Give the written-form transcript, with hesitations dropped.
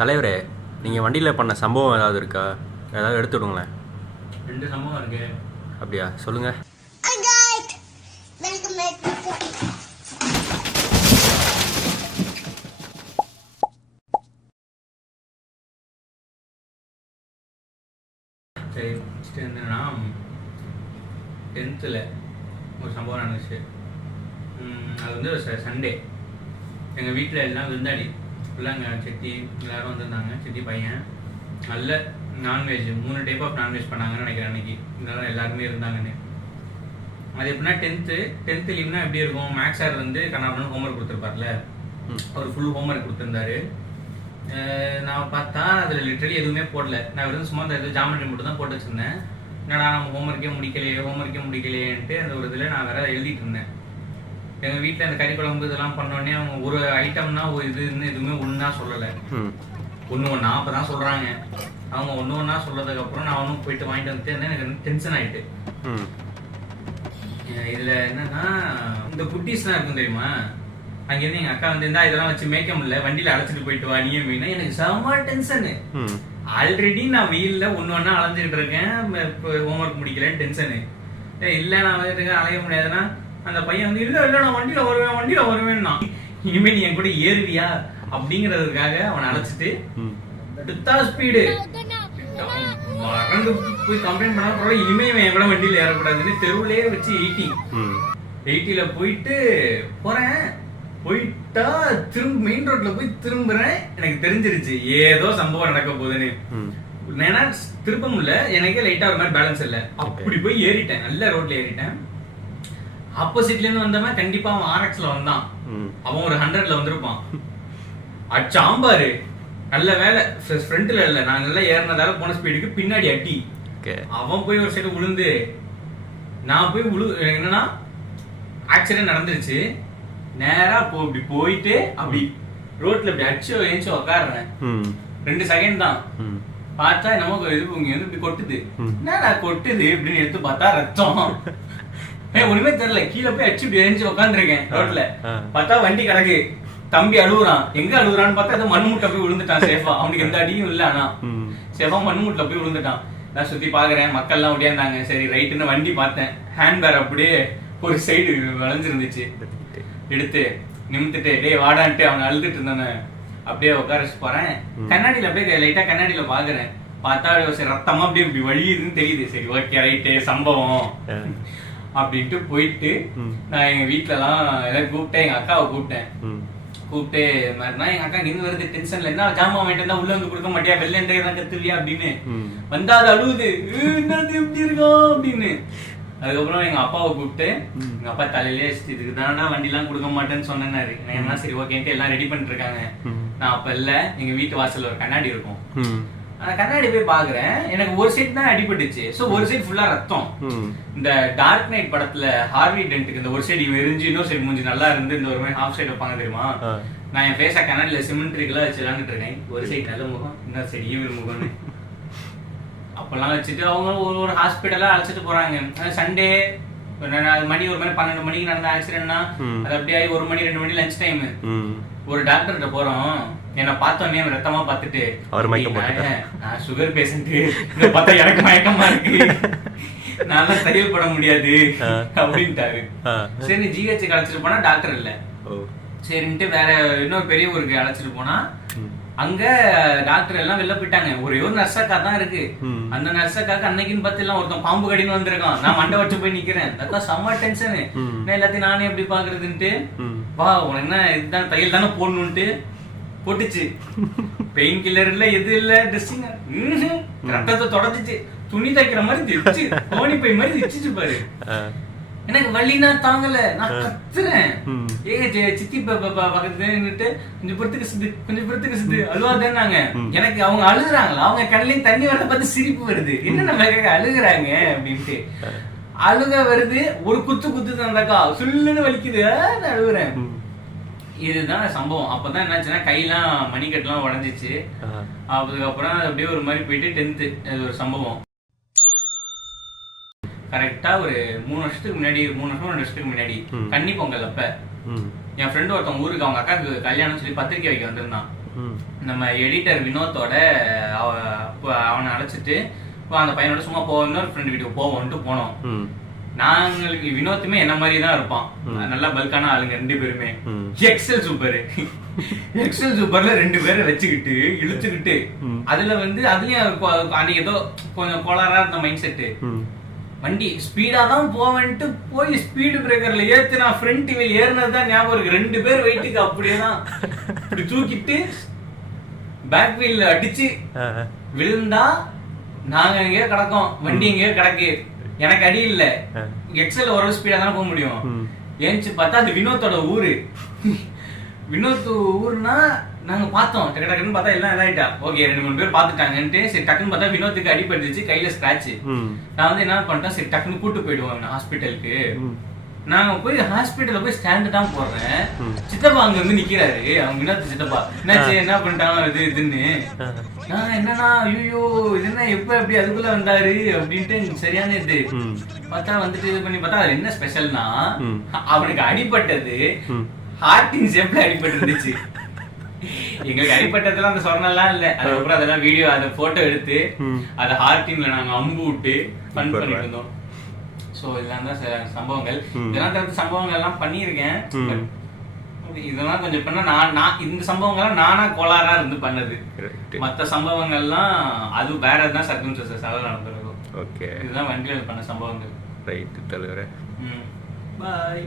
தலைவரே, நீங்கள் வண்டியில் பண்ண சம்பவம் ஏதாவது இருக்கா? ஏதாவது எடுத்து விடுங்களேன். 2 சம்பவம் இருக்கு. அப்படியா? சொல்லுங்கள். சரி, ஃபஸ்ட்டு என்னன்னா 10th ஒரு சம்பவம் நடந்துச்சு. அது வந்து சண்டே எங்கள் வீட்டில் எல்லாம் விருந்தாடி ஃபுல்லாக எங்கள் சித்தி எல்லோரும் வந்திருந்தாங்க. சித்தி பையன் நல்ல நான்வெஜ் 3 டைப் ஆஃப் நான்வெஜ் பண்ணாங்கன்னு நினைக்கிறேன் அன்றைக்கி. இதெல்லாம் எல்லாருமே இருந்தாங்கன்னு. அது எப்படின்னா 10th லீவ்னா எப்படி இருக்கும்? மேக்ஸ் சார் வந்து கண்ணாபுரம் ஹோம்ஒர்க் கொடுத்துருப்பார்ல, அவர் ஃபுல் ஹோம்ஒர்க் கொடுத்துருந்தாரு. நான் பார்த்தா அதில் லிட்டரலி எதுவுமே போடல. நான் வந்து சும்மா அந்த ஜாமெட்ரி மட்டும் தான் போட்டு வச்சுருந்தேன். என்னடா நம்ம ஹோம்ஒர்க்கே முடிக்கலையேன்ட்டு அந்த ஒரு இதில் நான் வேற எழுதிட்டு இருந்தேன். எங்கள் வீட்டில் அந்த கறி குழம்பு இதெல்லாம் பண்ணோடனே அவங்க ஒரு ஐட்டம்னா ஒரு இதுன்னு எதுவுமே ஒன்றா சொல்லலை. ஒன்றா அப்போ தான் சொல்கிறாங்க. அவங்க ஒன்றா சொல்றதுக்கப்புறம் நான் ஒன்றும் போயிட்டு வாங்கிட்டு வந்துட்டு எனக்கு வந்து டென்ஷன் ஆகிட்டு. இதில் என்னன்னா இந்த குட்டீஸ்லாம் இருக்கும் தெரியுமா? அங்கேருந்து எங்கள் அக்கா வந்து இருந்தா இதெல்லாம் வச்சு மேய்க்க முடியல, வண்டியில் அழைச்சிட்டு போயிட்டு வா நீயே மீனா. எனக்கு செம டென்ஷனு. ஆல்ரெடி நான் வெயிலில் ஒன்று அலைஞ்சிக்கிட்டு இருக்கேன். இப்போ ஹோம்ஒர்க் முடிக்கலன்னு டென்ஷனு. இல்லை நான் வந்துட்டு அலைய முடியாதுன்னா அந்த பையன் வந்து இல்லை நான் வண்டியில் வருவேன்னா இனிமேல் நீ என் கூட ஏறுவியா அப்படிங்கிறதுக்காக அவனை அழைச்சிட்டு எடுத்தா ஸ்பீடு மறந்து போய் கம்ப்ளைண்ட் பண்ணா பரவாயில்ல, இனிமே என் கூட வண்டியில் ஏறக்கூடாதுன்னு தெருவுலேயே வச்சு 80ல போயிட்டு போறேன். போயிட்டா திரும்ப மெயின் ரோட்ல போய் திரும்புறேன். எனக்கு தெரிஞ்சிருச்சு ஏதோ சம்பவம் நடக்க போகுதுன்னு. ஏன்னா திருப்ப முடியல, எனக்கே லைட்டா ஒரு மாதிரி பேலன்ஸ் இல்லை. அப்படி போய் ஏறிட்டேன், நல்ல ரோட்ல ஏறிட்டேன். ஆப்போசிட்ல இருந்து வந்தவன் கண்டிப்பா அவன் RXல வந்தான். அவன் ஒரு 100ல வந்திருப்பான். அச்சாம்பாரு நல்ல வேலை ஃப்ரண்ட்ல இல்ல, நான் நல்லா ஏறினதால போன ஸ்பீடுக்கு பின்னாடி அட்டி. அவன் போய் ஒரு சைடு விழுந்து நான் போய் என்னன்னா ஆக்சிடென்ட் நடந்துருச்சு. நேரா இப்படி போயிட்டு அப்படி ரோட்ல இப்படி அடிச்சு ஏஞ்சி உக்காடுறேன். 2 செகண்ட் தான். பார்த்தா நமக்கு இது இங்க வந்து இப்படி கொட்டுது. என்னடா கொட்டுது அப்படின்னு எடுத்து பார்த்தா ரத்தம். ஒண்ணுமே தெரியல. கீழே போய் அடிச்சு இப்படி ஏஞ்சி உக்காந்துருக்கேன் ரோட்ல. பார்த்தா வண்டி கிடக்கு. தம்பி அழுகுறான். எங்க அழுகுறான்னு பார்த்தா அது மண்முட்டை போய் விழுந்துட்டான் சேஃபா. அவனுக்கு எந்த அடியும் இல்ல, ஆனா சேஃபா மண்முட்டில போய் விழுந்துட்டான். நான் சுத்தி பாக்குறேன், மக்கள் எல்லாம் ஒடியாந்தாங்க. சரி ரைட்டுன்னு வண்டி பார்த்தேன். ஹேண்ட்பேர் அப்படியே ஒரு சைடு வளைஞ்சிருந்துச்சு. எடுத்து நிமித்துட்டு டேய் வாடான்ட்டு அவனை அழுதுட்டு இருந்தானே அப்படியே உட்கார போறேன். கண்ணாடியில அப்படியே லைட்டா கண்ணாடியில பாக்குறேன். பார்த்தா சரி ரத்தமா அப்படியே இப்படி வழியுதுன்னு தெரியுது. சரி ஓகே ரைட்டு சம்பவம் அப்படின்ட்டு போயிட்டு நான் எங்க வீட்டுல எல்லாம் எல்லாம் கூப்பிட்டேன். எங்க அக்காவை கூப்பிட்டு மாதிரினா எங்க அக்கா இங்க வருது டென்ஷன்ல, என்ன ஜாமான் வாங்கிட்டு இருந்தா உள்ள வந்து கொடுக்க மாட்டியா, வெளில தான் கத்துவியா அப்படின்னு வந்தா அது அழுவுது. என்னது எப்படி இருக்கும் அப்படின்னு. அதுக்கப்புறம் எங்க அப்பாவை கூப்பிட்டு எங்க அப்பா தலையிலே இதுக்கு தானடா வண்டி எல்லாம் கொடுக்க மாட்டேன்னு சொன்னாரு. என்ன சரி ஓகேன்ட்டு எல்லாம் ரெடி பண்ணிட்டு இருக்காங்க. நான் அப்ப இல்ல, எங்க வீட்டு வாசல்ல ஒரு கண்ணாடி இருக்கும். அந்த கண்ணாடி போய் பாக்குறேன். எனக்கு ஒரு சைடு தான் அடிபட்டுச்சு. சோ ஒரு சைடு ஃபுல்லா ரத்தம். இந்த டார்க் நைட் படத்துல ஹார்வி டென்ட்டுக்கு இந்த ஒரு சைடு இவன் எரிஞ்சு இன்னொரு சைடு மூஞ்சி நல்லா இருந்து இந்த ஒரு மாதிரி ஹாஃப் சைடு வைப்பாங்க தெரியுமா? நான் என் ஃபேஸ கண்ணாடியில சிமெண்ட்ரிக்கலா வச்சு விளையாண்டுட்டு இருக்கேன். ஒரு சைடு நல்ல முகம், இன்னொரு சைடு ஈவில் முகம்னு அப்பெல்லாம் வச்சுட்டு அவங்க ஒரு ஹாஸ்பிட்டலா அழைச்சிட்டு போறாங்க. சண்டே மணி ஒரு மணி 12 மணிக்கு நடந்த ஆக்சிடென்ட்னா அது அப்படியே 1 மணி 2 மணி லஞ்ச் டைம். ஒரு டாக்டர்கிட்ட போறோம். என்ன பார்த்தோன்னே ரத்தமா பார்த்துட்டு நான் சுகர் பேஷண்ட் பார்த்தா எனக்கு மயக்கமா இருக்கு, நான் தையல் பட முடியாது அப்படின்ட்டாரு. சரி GH அழைச்சிட்டு போனா டாக்டர் இல்ல. சரின்ட்டு வேற இன்னொரு பெரிய ஊருக்கு அழைச்சிட்டு போனா அங்க டாக்டர் எல்லாம் வெளில போயிட்டாங்க. ஒரே ஒரு நர்ஸக்கா தான் இருக்கு. அந்த நர்ஸக்காக்கு அன்னைக்குன்னு பார்த்து எல்லாம் ஒருத்தன் பாம்பு கடின்னு வந்திருக்கான். நான் மண்டை வச்சு போய் நிக்கிறேன். அதான் செம்ம டென்ஷனு. எல்லாத்தையும் நானே எப்படி பாக்குறதுன்ட்டு வா உனக்கு என்ன இதுதான் தையல் தானே போடணும்ட்டு போட்டுச்சு. பெயின் கில்லர் இல்ல எது இல்ல ட்ரெஸ்ஸிங் ரத்தத்தை தொடச்சிச்சு. துணி தைக்கிற மாதிரி தைச்சு கோணி பை மாதிரி தைச்சிச்சு பாரு. எனக்கு வலினா தாங்கல, நான் கத்துறேன். சித்தி பக்கத்துல நின்னுட்டு கொஞ்சம் பொறுத்துக்கு சித்து அழுவாதாங்க. எனக்கு அவங்க அழுகுறாங்களா, அவங்க கண்ணிலையும் தண்ணி வரத பார்த்து சிரிப்பு வருது. என்ன நம்ம அழுகுறாங்க அப்படின்ட்டு அழுக வருது. ஒரு குத்து தந்தாக்கா சுல்லுன்னு வலிக்குது, அழுகுறேன். இதுதான் சம்பவம். அப்பதான் என்னாச்சுன்னா கையெல்லாம் மணிக்கட்டுலாம் உடஞ்சிச்சு. அதுக்கப்புறம் அப்படியே ஒரு மாதிரி போயிட்டு 10th ஒரு சம்பவம். கரெக்டா ஒரு 3 வருஷத்துக்கு முன்னாடி 2 வருஷத்துக்கு முன்னாடி கன்னி பொங்கல் அப்ப என் ஃப்ரெண்டு ஒருத்தவங்க ஊருக்கு அவங்க அக்காவுக்கு கல்யாணம் சொல்லி பத்திரிக்கை வைக்க வந்திருந்தான். நம்ம எடிட்டர் வினோத்தோட அவனை அழைச்சிட்டு அந்த பையனோட சும்மா இன்னொரு ஃப்ரெண்ட் வீட்டுக்கு போவோம்ட்டு போனோம். நாங்களுக்கு வினோத்துமே என்ன மாதிரி தான் இருப்பான், நல்லா பல்கான ஆளுங்க 2 பேருமே. எக்ஸல் சூப்பர்ல 2 பேரை வச்சுக்கிட்டு இழுத்துக்கிட்டு அதுல அதுலயும் அன்னைக்கு ஏதோ கொஞ்சம் கோளாரா இருந்த மைண்ட் செட்டு. வண்டி ஸ்பீடா தான் போவன்ட்டு போய் ஸ்பீடு பிரேக்கர்ல ஏத்து நான் ஃப்ரண்ட் வீல் ஏறினதுதான் ஞாபகம் இருக்கு. 2 பேர் வெயிட்டுக்கு அப்படியேதான் இப்படி தூக்கிட்டு பேக் வீல் அடிச்சு விழுந்தா நாங்க எங்கேயோ கிடக்கோம், வண்டி எங்கேயோ கிடக்கு. எனக்கு அடி இல்ல, எக்ஸல் ஒரு ஸ்பீடா தானே போக முடியும். ஏன்ச்சு பார்த்தா அது வினோத்தோட ஊரு. வினோத் ஊர்னா நாங்க பார்த்தோம், டக்கு டக்குன்னு பார்த்தா எல்லாம் இதாயிட்டா. ஓகே 2-3 பேர் பாத்துட்டாங்கன்ட்டு சரி டக்குன்னு பார்த்தா வினோத்துக்கு அடிபட்டுச்சு, கையில ஸ்கிராட்ச். நான் என்ன பண்ணிட்டேன், சரி டக்குன்னு கூட்டு போயிடுவோம் ஹாஸ்பிட்டலுக்கு. நாங்க போய் ஹாஸ்பிட்டல்ல போய் ஸ்டாண்ட் தான் போடுறேன். சித்தப்பா அங்க வந்து நிக்கிறாரு, அவங்க வினோத் சித்தப்பா. என்னாச்சு, என்ன பண்ணிட்டாங்க இதுன்னு. நான் என்னன்னா ஐயோ இது என்ன எப்ப எப்படி அதுக்குள்ள வந்தாரு அப்படின்ட்டு சரியான இது பார்த்தா வந்துட்டு இது பண்ணி பார்த்தா அது என்ன ஸ்பெஷல்னா அவனுக்கு அடிபட்டது ஹார்ட்டின் ஷேப்ல அடிபட்டு இருந்துச்சு. எங்களுக்கு அடிப்பட்டதெல்லாம் அந்த சொன்னெல்லாம் இல்ல. அதுக்கப்புறம் அதெல்லாம் வீடியோ அதை போட்டோ எடுத்து அதை ஹார்ட்டின்ல நாங்க அம்பு விட்டு ஃபன் பண்ணிட்டு இருந்தோம். சோ இதெல்லாம் தான் சம்பவங்கள். இதெல்லாம் தவிர்த்து சம்பவங்கள் எல்லாம் பண்ணியிருக்கேன். இதெல்லாம் கொஞ்சம் பண்ண நான் இந்த சம்பவங்கள்லாம் நானா கோளாரா இருந்து பண்ணது. மற்ற சம்பவங்கள்லாம் அது வேற எதுதான் சர்க்கம்ஸ்டன்சஸ் அதெல்லாம் நடந்திருக்கும். ஓகே, இதுதான் வண்டியில் பண்ண சம்பவங்கள். ரைட் தலைவரே. பாய்.